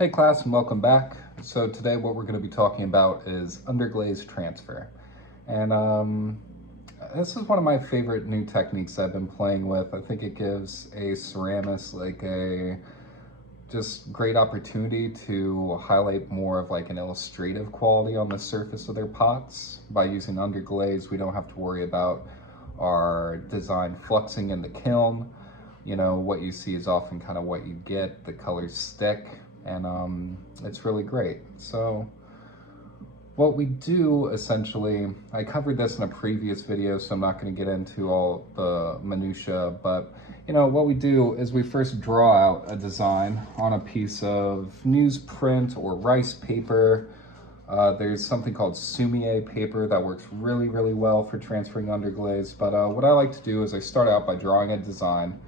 Hey class, and welcome back. So today what we're going to be talking about is underglaze transfer. And this is one of my favorite new techniques I've been playing with. I think it gives a ceramist like a just great opportunity to highlight more of like an illustrative quality on the surface of their pots. By using underglaze, we don't have to worry about our design fluxing in the kiln. You know, what you see is often kind of what you get. The colors stick, and it's really great. So what we do essentially, I covered this in a previous video, so I'm not going to get into all the minutia, but you know, what we do is we first draw out a design on a piece of newsprint or rice paper. There's something called Sumier paper that works really, really well for transferring underglaze. But what I like to do is I start out by drawing a design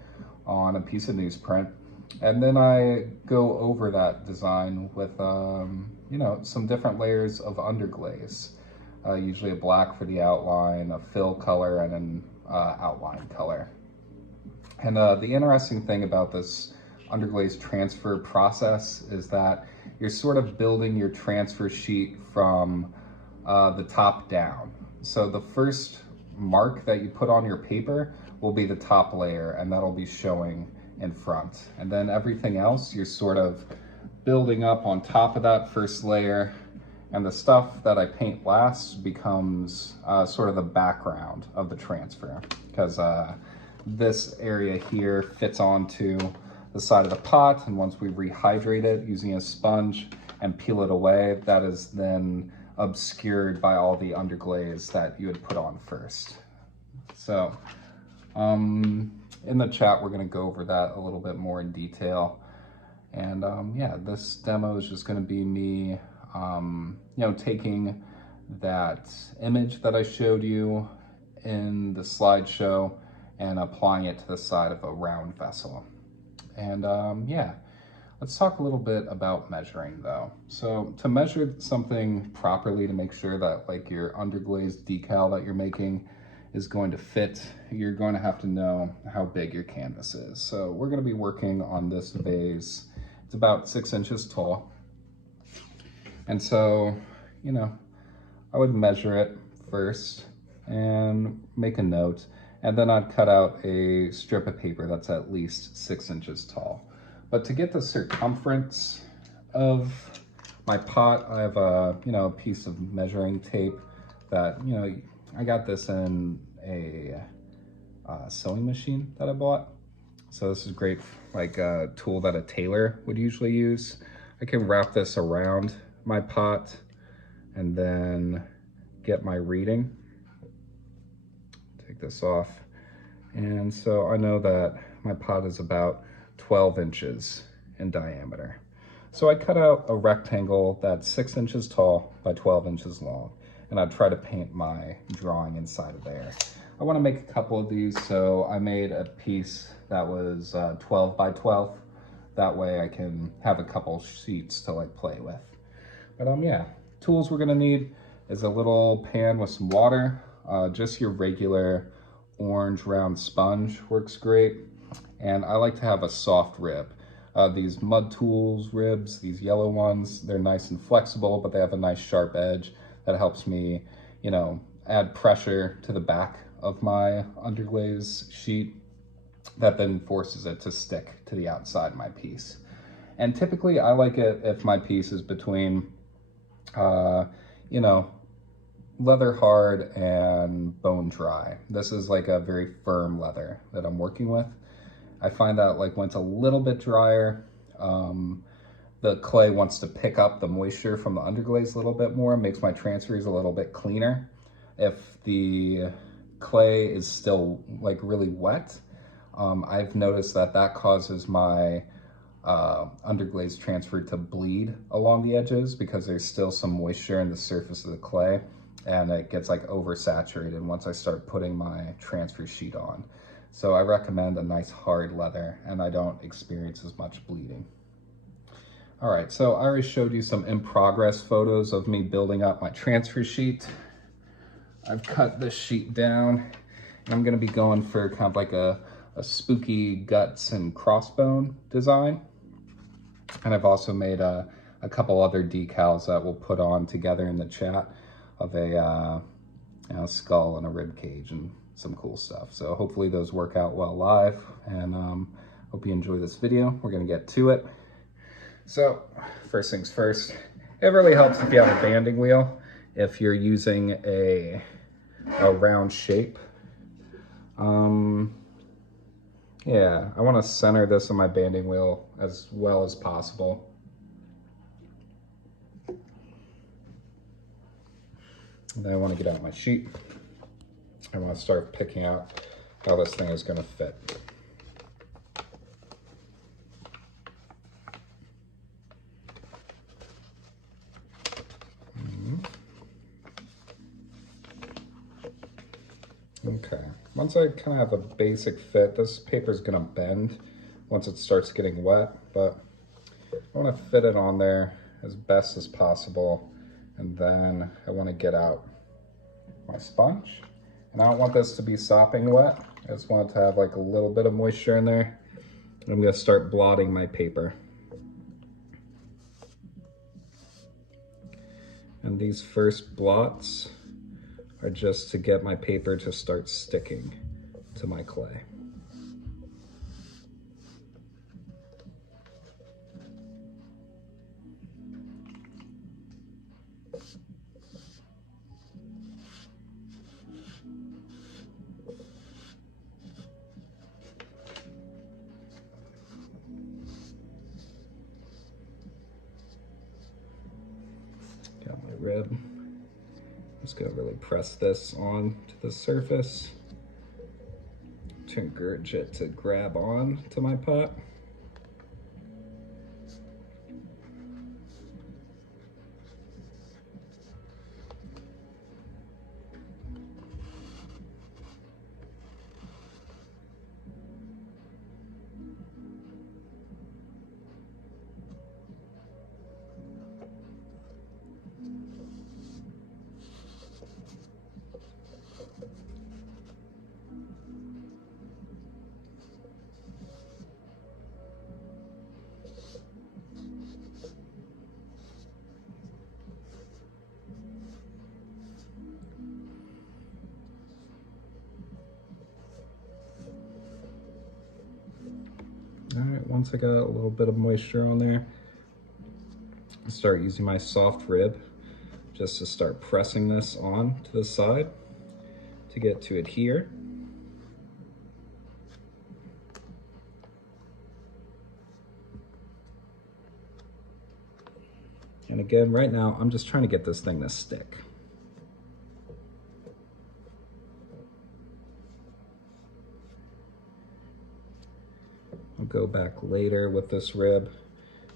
on a piece of newsprint, and then I go over that design with you know, some different layers of underglaze. Usually a black for the outline, a fill color, and an outline color. And the interesting thing about this underglaze transfer process is that you're sort of building your transfer sheet from the top down. So the first mark that you put on your paper will be the top layer, and that'll be showing in front. And then everything else, you're sort of building up on top of that first layer, and the stuff that I paint last becomes sort of the background of the transfer, because this area here fits onto the side of the pot, and once we rehydrate it using a sponge and peel it away, that is then obscured by all the underglaze that you had put on first. So in the chat, we're going to go over that a little bit more in detail. And yeah, this demo is just going to be me, you know, taking that image that I showed you in the slideshow and applying it to the side of a round vessel. And yeah, let's talk a little bit about measuring though. So to measure something properly, to make sure that like your underglaze decal that you're making is going to fit, you're going to have to know how big your canvas is. So we're going to be working on this vase. It's about 6 inches tall. And so, you know, I would measure it first and make a note. And then I'd cut out a strip of paper that's at least 6 inches tall. But to get the circumference of my pot, I have a, you know, a piece of measuring tape that, you know, I got this in a sewing machine that I bought. So this is great, like a tool that a tailor would usually use. I can wrap this around my pot and then get my reading. Take this off. And so I know that my pot is about 12 inches in diameter. So I cut out a rectangle that's 6 inches tall by 12 inches long, and I'd try to paint my drawing inside of there. I want to make a couple of these, so I made a piece that was 12 by 12. That way I can have a couple sheets to like play with. But yeah, tools we're gonna need is a little pan with some water. Just your regular orange round sponge works great. And I like to have a soft rib. These mud tools ribs, these yellow ones, they're nice and flexible, but they have a nice sharp edge that helps me, you know, add pressure to the back of my underglaze sheet that then forces it to stick to the outside of my piece. And typically I like it if my piece is between, you know, leather hard and bone dry. This is like a very firm leather that I'm working with. I find that like when it's a little bit drier, the clay wants to pick up the moisture from the underglaze a little bit more, makes my transfers a little bit cleaner. If the clay is still like really wet, I've noticed that that causes my underglaze transfer to bleed along the edges because there's still some moisture in the surface of the clay, and it gets like oversaturated once I start putting my transfer sheet on. So I recommend a nice hard leather, and I don't experience as much bleeding. All right, so I already showed you some in progress photos of me building up my transfer sheet. I've cut this sheet down, and I'm gonna be going for kind of like a spooky guts and crossbone design. And I've also made a couple other decals that we'll put on together in the chat of a skull and a rib cage and some cool stuff. So hopefully those work out well live, and hope you enjoy this video. We're gonna get to it. So first things first, it really helps if you have a banding wheel. If you're using a round shape, yeah, I want to center this on my banding wheel as well as possible. And then I want to get out my sheet. I want to start picking out how this thing is going to fit. Okay, once I kind of have a basic fit, this paper is going to bend once it starts getting wet, but I want to fit it on there as best as possible. And then I want to get out my sponge. And I don't want this to be sopping wet. I just want it to have like a little bit of moisture in there. I'm going to start blotting my paper. And these first blots are just to get my paper to start sticking to my clay. Got my rib. Just gonna really press this on to the surface to encourage it to grab on to my pot. All right, once I got a little bit of moisture on there, I'll start using my soft rib just to start pressing this on to the side to get to adhere. And again, right now, I'm just trying to get this thing to stick. I'll go back later with this rib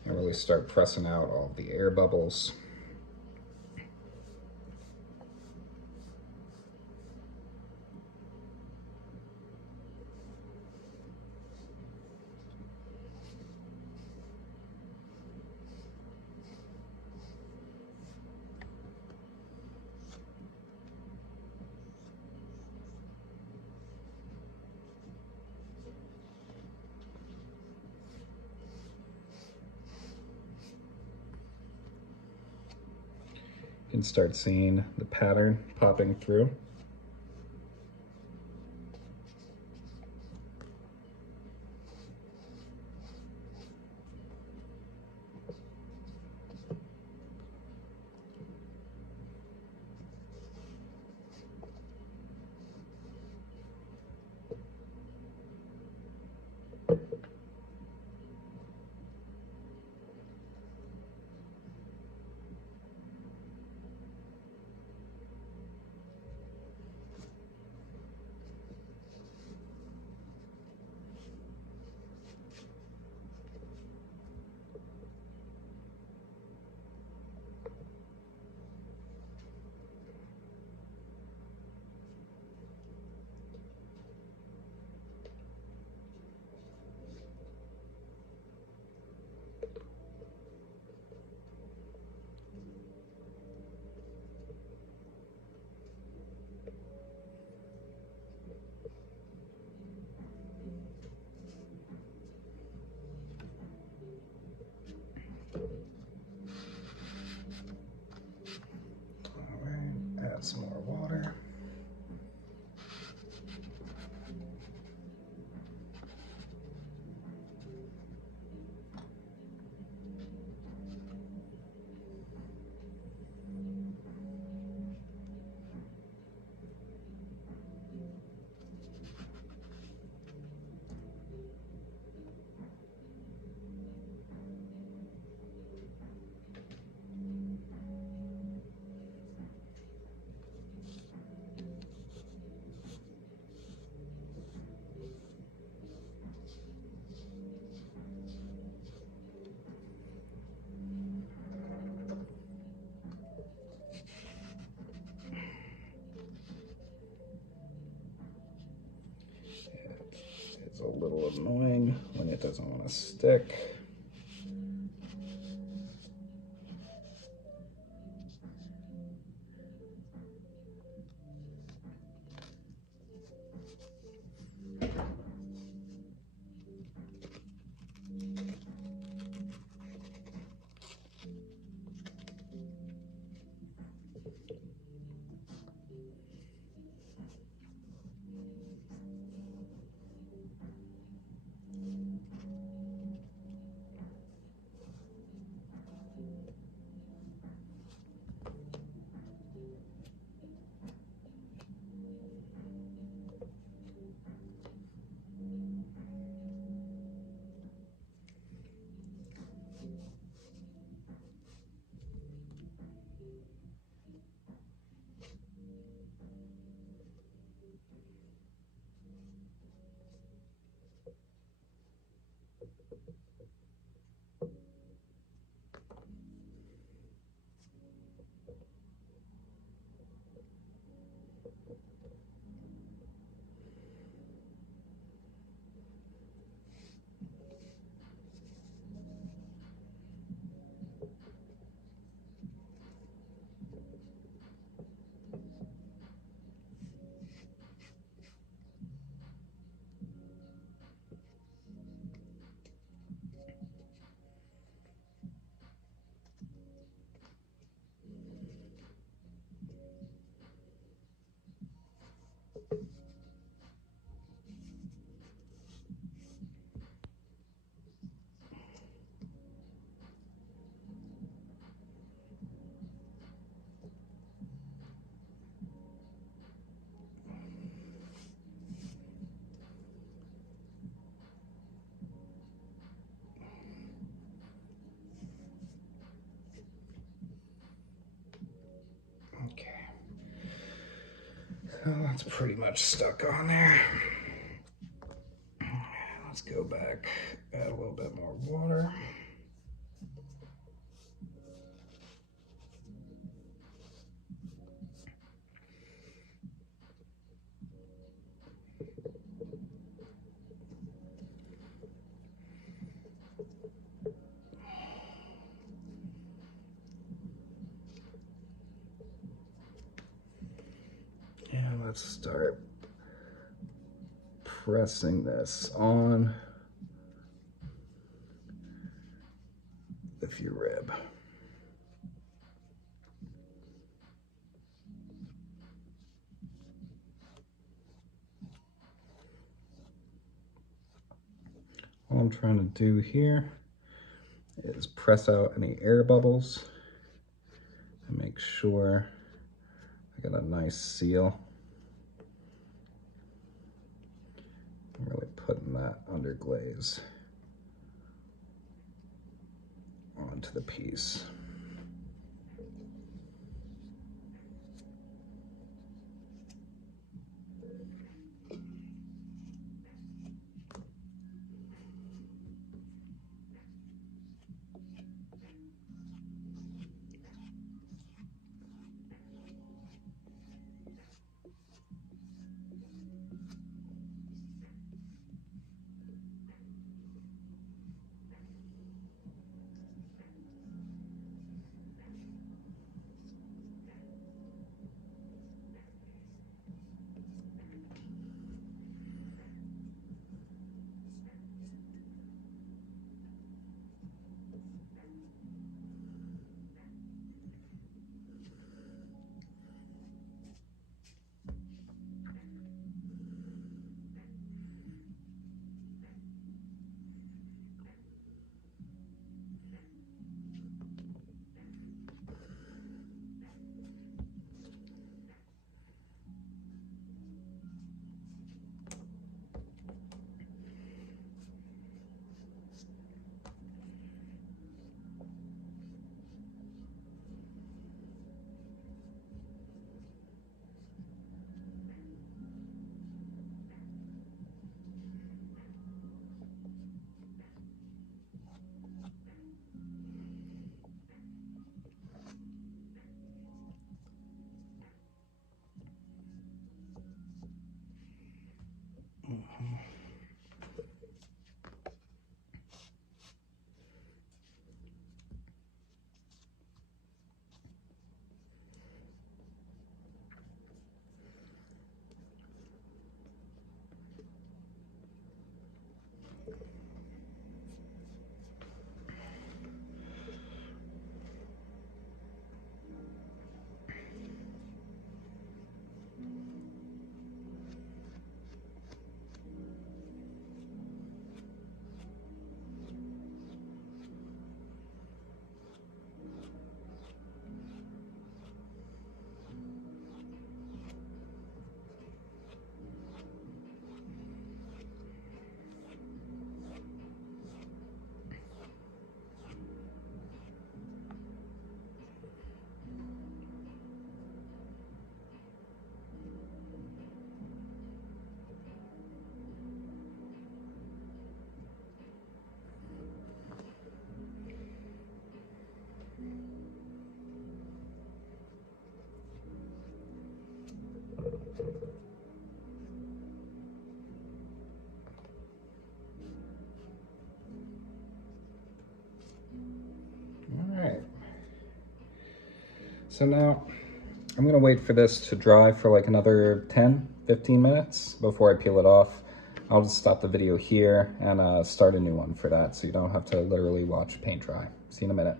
and really start pressing out all the air bubbles. You can start seeing the pattern popping through. little annoying when it doesn't want to stick. Okay, so that's pretty much stuck on there. Let's go back, add a little bit more water. And let's start pressing this on the view rib. All I'm trying to do here is press out any air bubbles and make sure I got a nice seal. I'm really putting that underglaze onto the piece. So now I'm gonna wait for this to dry for like another 10, 15 minutes before I peel it off. I'll just stop the video here and start a new one for that so you don't have to literally watch paint dry. See you in a minute.